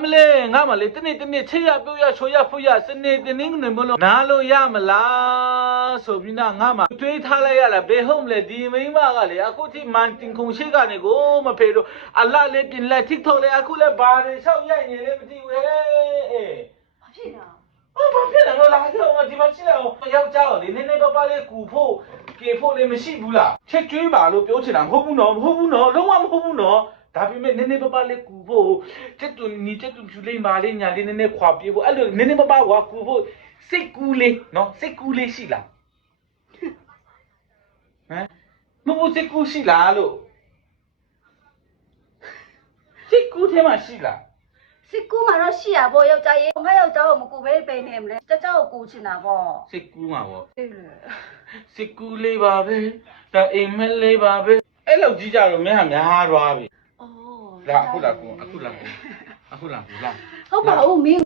မလေးငါမလေးတနေ့ချေရပြုတ်ရချိုရဖွရစနေတင်းနေမလို့နားလို့ရမလားဆိုပြီးငါမှာတွေးထားလိုက်ရတာဘယ်ဟုတ်မလဲဒီမိန်းမကလေအခုထိမန်တင်ခုံရှိကနေကိုမဖေတော့အလားလေးပြင်လက် TikTok လေအခုလည်းဘာတွေလျှောက်ရိုက်နေလဲမသိဘူးဟဲ့ဘာဖြစ်လဲဘာဖြစ်လဲတော့လာကြောင်ဒီမှာရှိလိုက်အောင်ယောက်ျားကိုလေနည်းနည်းပါးလေးကူဖို့ကေဖို့လေမရှိဘူးလားချက်ကျွေးပါလို့ပြောချင်တာမဟုတ်ဘူးနော်လုံးဝမဟုတ်ဘူးနော်ဒါပေမဲ့နည်းနည်းပါးလေးကူဖို့တက်တူဖြူလေးမာလေးညာလေးနည်းနည်းခွာပြေးဖို့အဲ့လိုနည်းနည်းပါးကွာကူဖို့စိတ်ကူးလေးနော်စိတ်ကူးလေးရှိလားဟမ်မဟုတ်စိတ်ကူးရှိလားလို့စိတ်ကူးထဲမှာရှိလားစစ်ကူးမှာတော့ရှိရပေါ့ယောက်ျားရဲ့ငါယောက်ျားကိုမကူပဲပဲနေမလဲတကြောက်ကိုကူချင်တာပေါ့စိတ်ကူးမှာပေါ့အေးလေစိတ်ကူးလေးပါပဲဒါအိမ်မက်လေးပါပဲအဲ့လောက်ကြီးကြတော့မင်းဟာများသွားပြီအော်လာအခုလာကူဟုတ်ပါဦးမင်း